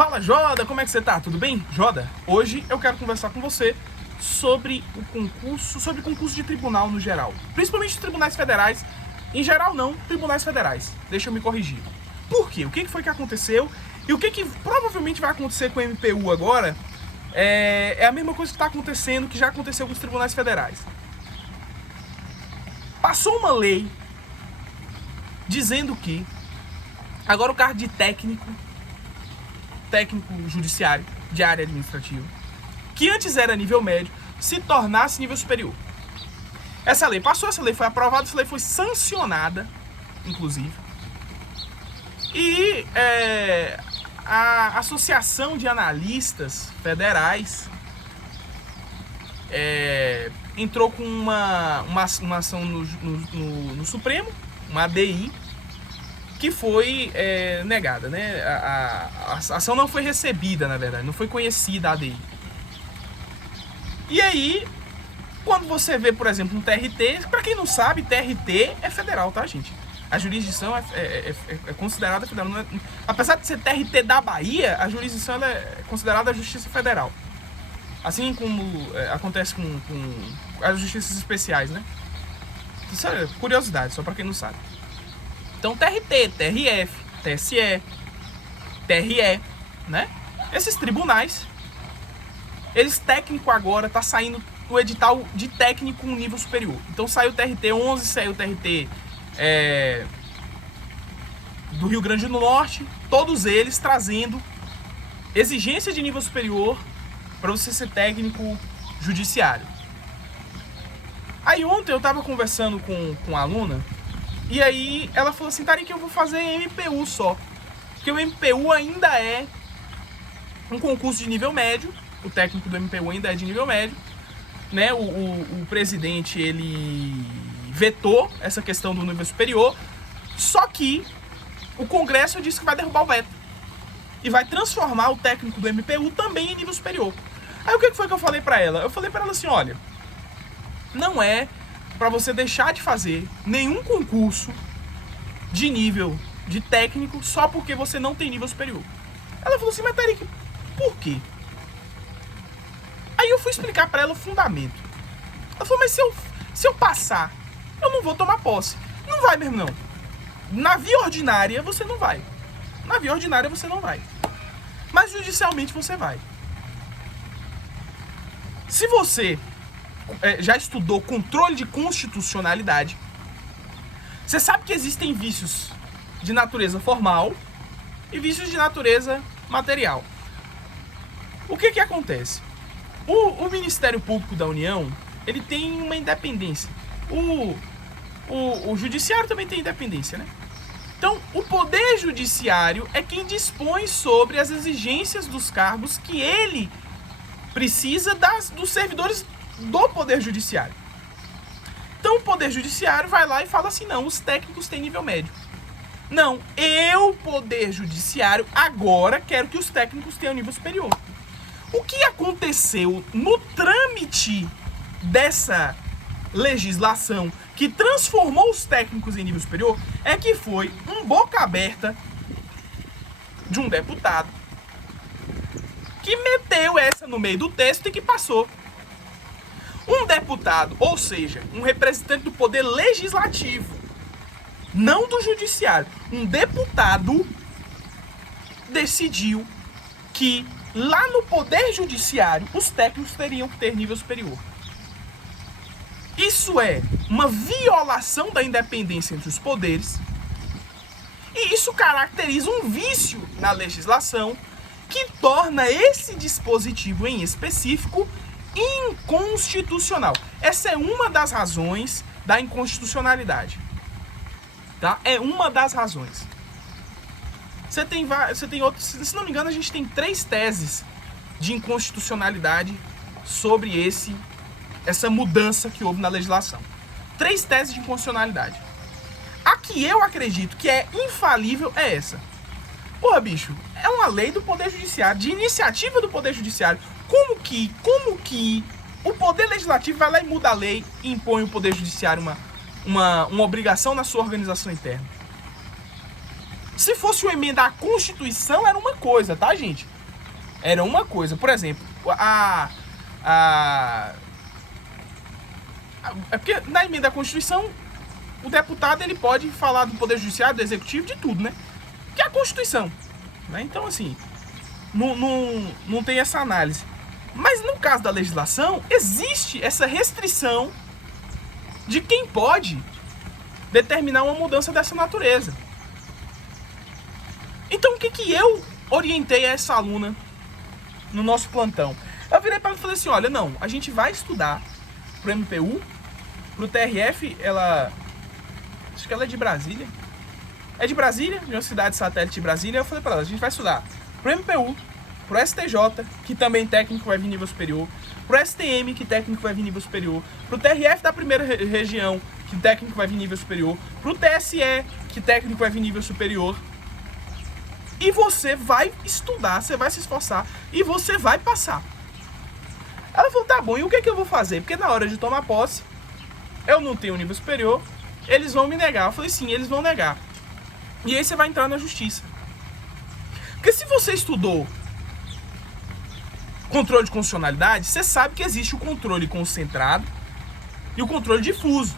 Fala, Joda, como é que você tá? Tudo bem? Joda, hoje eu quero conversar com você sobre o concurso de tribunal no geral. Principalmente tribunais federais. Em geral não, tribunais federais. Deixa eu me corrigir. Por quê? O que foi que aconteceu? E o que provavelmente vai acontecer com o MPU agora é a mesma coisa que está acontecendo, que já aconteceu com os tribunais federais. Passou uma lei dizendo que agora o cargo de técnico judiciário de área administrativa, que antes era nível médio, se tornasse nível superior. Essa lei passou, essa lei foi aprovada, essa lei foi sancionada, inclusive. E a Associação de Analistas Federais entrou com uma ação no Supremo, uma ADI, que foi negada, né? A ação não foi recebida, na verdade, não foi conhecida a ADI. E aí, quando você vê, por exemplo, um TRT, para quem não sabe, TRT é federal, tá, gente? A jurisdição é considerada federal. Não é, apesar de ser TRT da Bahia, a jurisdição ela é considerada a Justiça Federal. Assim como acontece com as justiças especiais, né? Isso é curiosidade, só para quem não sabe. Então, TRT, TRF, TSE, TRE, né? Esses tribunais, eles técnico agora, tá saindo o edital de técnico um nível superior. Então, saiu o TRT 11, saiu o TRT do Rio Grande do Norte, todos eles trazendo exigência de nível superior para você ser técnico judiciário. Aí ontem eu tava conversando com a aluna, e aí ela falou assim, Tarim, que eu vou fazer MPU só. Porque o MPU ainda é um concurso de nível médio, o técnico do MPU ainda é de nível médio, né? O presidente, ele vetou essa questão do nível superior, só que o Congresso disse que vai derrubar o veto e vai transformar o técnico do MPU também em nível superior. Aí o que foi que eu falei pra ela? Eu falei pra ela assim, olha, não é pra você deixar de fazer nenhum concurso de nível de técnico só porque você não tem nível superior. Ela falou assim, mas Tarik, por quê? Aí eu fui explicar pra ela o fundamento. Ela falou, mas se eu passar, eu não vou tomar posse. Não vai mesmo, não. Na via ordinária, você não vai. Na via ordinária, você não vai. Mas judicialmente, você vai. Se você já estudou controle de constitucionalidade, você sabe que existem vícios de natureza formal e vícios de natureza material. O que acontece? O Ministério Público da União, ele tem uma independência. O Judiciário também tem independência, né? Então, o Poder Judiciário é quem dispõe sobre as exigências dos cargos que ele precisa dos servidores do Poder Judiciário. Então, o Poder Judiciário vai lá e fala assim, não, os técnicos têm nível médio. Não, eu, Poder Judiciário, agora quero que os técnicos tenham nível superior. O que aconteceu no trâmite dessa legislação que transformou os técnicos em nível superior é que foi um boca aberta de um deputado que meteu essa no meio do texto e que passou. Um deputado, ou seja, um representante do poder legislativo, não do judiciário, um deputado decidiu que lá no poder judiciário os técnicos teriam que ter nível superior. Isso é uma violação da independência entre os poderes, e isso caracteriza um vício na legislação que torna esse dispositivo em específico inconstitucional. Essa é uma das razões da inconstitucionalidade. Tá? É uma das razões. Você tem outros, se não me engano, a gente tem 3 teses de inconstitucionalidade sobre essa mudança que houve na legislação. 3 teses de inconstitucionalidade. A que eu acredito que é infalível é essa. Porra, bicho, é uma lei do Poder Judiciário, de iniciativa do Poder Judiciário. Como que o Poder Legislativo vai lá e muda a lei e impõe ao Poder Judiciário uma obrigação na sua organização interna? Se fosse uma emenda à Constituição, era uma coisa, tá, gente? Era uma coisa. Por exemplo, é porque na emenda à Constituição, o deputado ele pode falar do Poder Judiciário, do Executivo, de tudo, né? Que é a Constituição. Né? Então, assim, não tem essa análise. Mas no caso da legislação, existe essa restrição de quem pode determinar uma mudança dessa natureza. Então, o que eu orientei a essa aluna no nosso plantão? Eu virei para ela e falei assim, olha, não, a gente vai estudar pro MPU, pro TRF, acho que ela é de Brasília. É de Brasília, de uma cidade satélite de Brasília. Eu falei para ela, a gente vai estudar pro MPU, pro STJ, que também técnico vai vir nível superior, pro STM, que técnico vai vir nível superior, pro TRF da primeira região, que técnico vai vir nível superior, pro TSE, que técnico vai vir nível superior. E você vai estudar, você vai se esforçar e você vai passar. Ela falou, tá bom, e o que eu vou fazer? Porque na hora de tomar posse, eu não tenho nível superior, eles vão me negar. Eu falei, sim, eles vão negar. E aí você vai entrar na justiça. Porque se você estudou controle de constitucionalidade, você sabe que existe o controle concentrado e o controle difuso.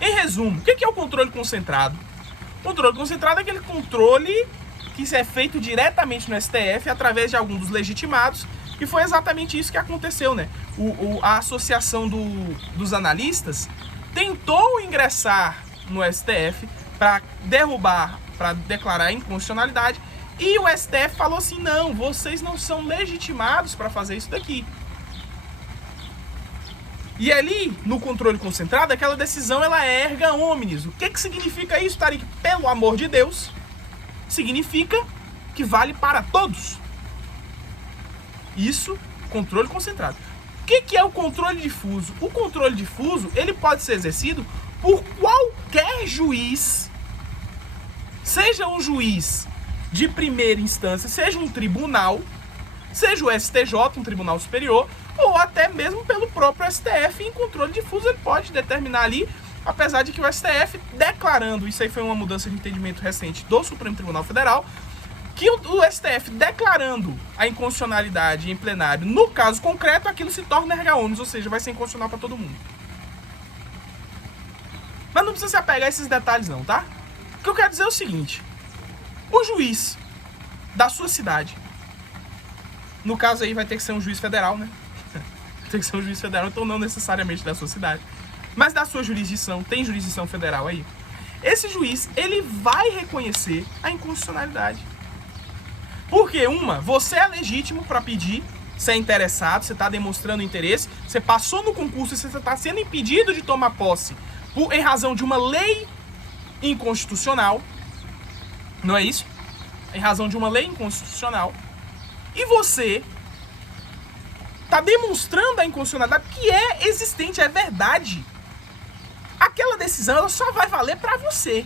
Em resumo, o que é o controle concentrado? O controle concentrado é aquele controle que é feito diretamente no STF através de algum dos legitimados, e foi exatamente isso que aconteceu, né? A associação dos analistas tentou ingressar no STF para derrubar, para declarar a inconstitucionalidade, e o STF falou assim, não, vocês não são legitimados para fazer isso daqui. E ali, no controle concentrado, aquela decisão, ela é erga omnes. O que significa isso, Tariq? Pelo amor de Deus, significa que vale para todos. Isso, controle concentrado. O que é o controle difuso? O controle difuso, ele pode ser exercido por qualquer juiz, seja um juiz de primeira instância, seja um tribunal, seja o STJ, um tribunal superior, ou até mesmo pelo próprio STF. Em controle difuso ele pode determinar ali, apesar de que o STF declarando, isso aí foi uma mudança de entendimento recente do Supremo Tribunal Federal, que o STF declarando a inconstitucionalidade em plenário, no caso concreto, aquilo se torna erga omnes, ou seja, vai ser inconstitucional para todo mundo. Mas não precisa se apegar a esses detalhes não, tá? O que eu quero dizer é o seguinte, o juiz da sua cidade, no caso aí vai ter que ser um juiz federal, né? Tem que ser um juiz federal, então não necessariamente da sua cidade, mas da sua jurisdição. Tem jurisdição federal aí? Esse juiz, ele vai reconhecer a inconstitucionalidade. Porque, você é legítimo para pedir, você é interessado, você está demonstrando interesse, você passou no concurso e você está sendo impedido de tomar posse em razão de uma lei inconstitucional, não é isso? Em razão de uma lei inconstitucional. E você está demonstrando a inconstitucionalidade que é existente, é verdade. Aquela decisão, ela só vai valer para você.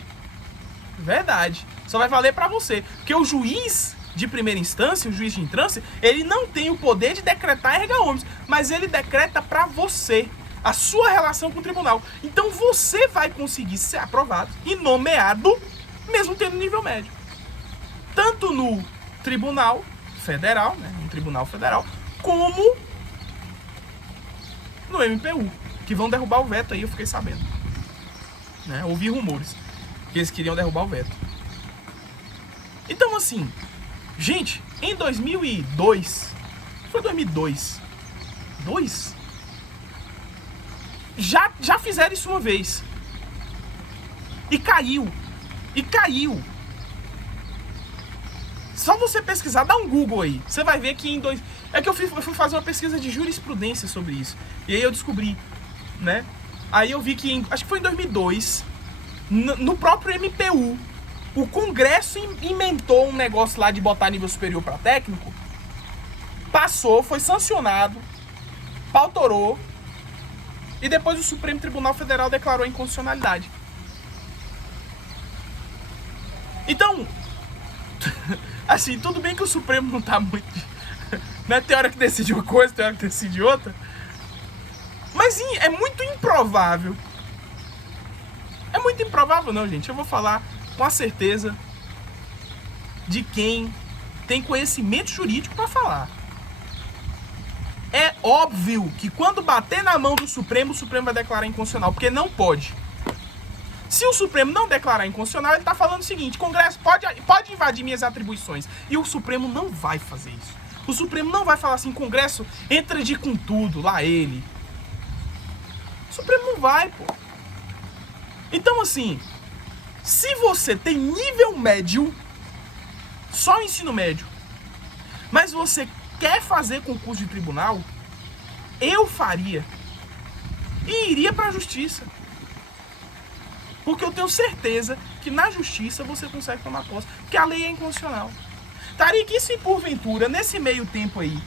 Verdade. Só vai valer para você. Porque o juiz de primeira instância, o juiz de entrância, ele não tem o poder de decretar erga omnes, mas ele decreta para você a sua relação com o tribunal. Então você vai conseguir ser aprovado e nomeado, mesmo tendo nível médio. Tanto no tribunal federal, né, no tribunal federal, como no MPU, que vão derrubar o veto aí, eu fiquei sabendo. Né? Ouvi rumores que eles queriam derrubar o veto. Então, assim, gente, em 2002, foi 2002, já fizeram isso uma vez. E caiu. Só você pesquisar, dá um Google aí. Você vai ver que É que eu fui fazer uma pesquisa de jurisprudência sobre isso. E aí eu descobri, né? Aí eu vi que, acho que foi em 2002, no próprio MPU, o Congresso inventou um negócio lá de botar nível superior para técnico. Passou, foi sancionado, pautorou. E depois o Supremo Tribunal Federal declarou a inconstitucionalidade. Então, assim, tudo bem que o Supremo não tá muito... Né? Tem hora que decide uma coisa, tem hora que decide outra. Mas sim, é muito improvável. É muito improvável não, gente. Eu vou falar com a certeza de quem tem conhecimento jurídico para falar. É óbvio que quando bater na mão do Supremo, o Supremo vai declarar inconstitucional, porque não pode. Se o Supremo não declarar inconstitucional, ele está falando o seguinte: Congresso pode invadir minhas atribuições. E o Supremo não vai fazer isso. O Supremo não vai falar assim: Congresso, entra de com tudo, lá ele. O Supremo não vai, pô. Então, assim, se você tem nível médio, só o ensino médio, mas você quer fazer concurso de tribunal, eu faria. E iria para a justiça. Porque eu tenho certeza que na justiça você consegue tomar posse. Porque a lei é inconstitucional. Tarik, e se porventura, nesse meio tempo aí,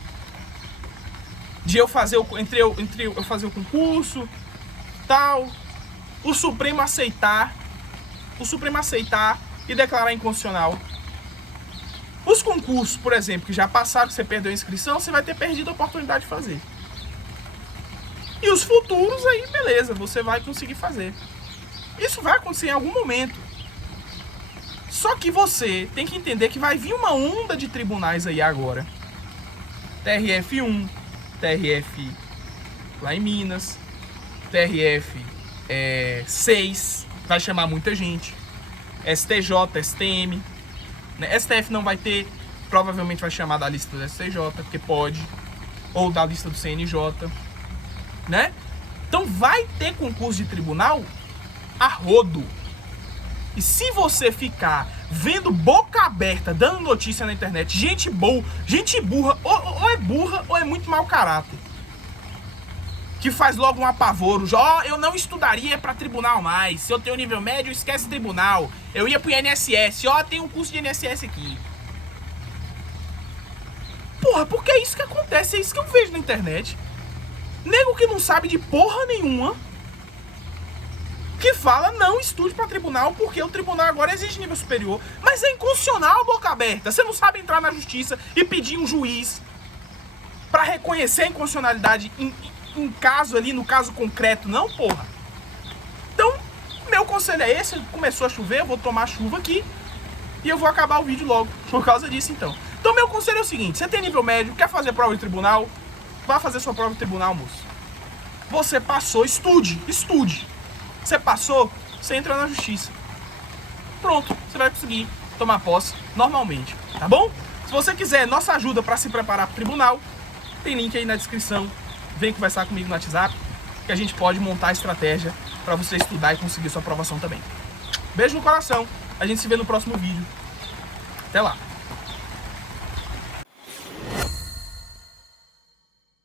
de eu fazer entre eu fazer o concurso, tal, o Supremo aceitar e declarar inconstitucional. Os concursos, por exemplo, que já passaram, que você perdeu a inscrição, você vai ter perdido a oportunidade de fazer. E os futuros aí, beleza, você vai conseguir fazer. Isso vai acontecer em algum momento. Só que você tem que entender que vai vir uma onda de tribunais aí agora. TRF1, TRF lá em Minas, TRF 6, vai chamar muita gente. STJ, STM, né? STF não vai ter, provavelmente vai chamar da lista do STJ, porque pode, ou da lista do CNJ, né? Então vai ter concurso de tribunal a rodo. E se você ficar vendo boca aberta, dando notícia na internet, gente burra, ou é burra ou é muito mau caráter, que faz logo um apavoro, eu não estudaria para tribunal mais, se eu tenho nível médio, esquece tribunal, eu ia pro INSS, tem um curso de INSS aqui. Porra, porque é isso que acontece, é isso que eu vejo na internet. Nego que não sabe de porra nenhuma, que fala, não estude para tribunal, porque o tribunal agora exige nível superior. Mas é inconstitucional, boca aberta. Você não sabe entrar na justiça e pedir um juiz para reconhecer a inconstitucionalidade em caso ali, no caso concreto, não, porra. Então, meu conselho é esse. Começou a chover, eu vou tomar chuva aqui e eu vou acabar o vídeo logo, por causa disso, então. Então, meu conselho é o seguinte: você tem nível médio, quer fazer prova de tribunal, vá fazer sua prova de tribunal, moço. Você passou, estude. Você passou, você entra na justiça. Pronto, você vai conseguir tomar posse normalmente, tá bom? Se você quiser nossa ajuda para se preparar para o tribunal, tem link aí na descrição. Vem conversar comigo no WhatsApp, que a gente pode montar a estratégia para você estudar e conseguir sua aprovação também. Beijo no coração, a gente se vê no próximo vídeo. Até lá!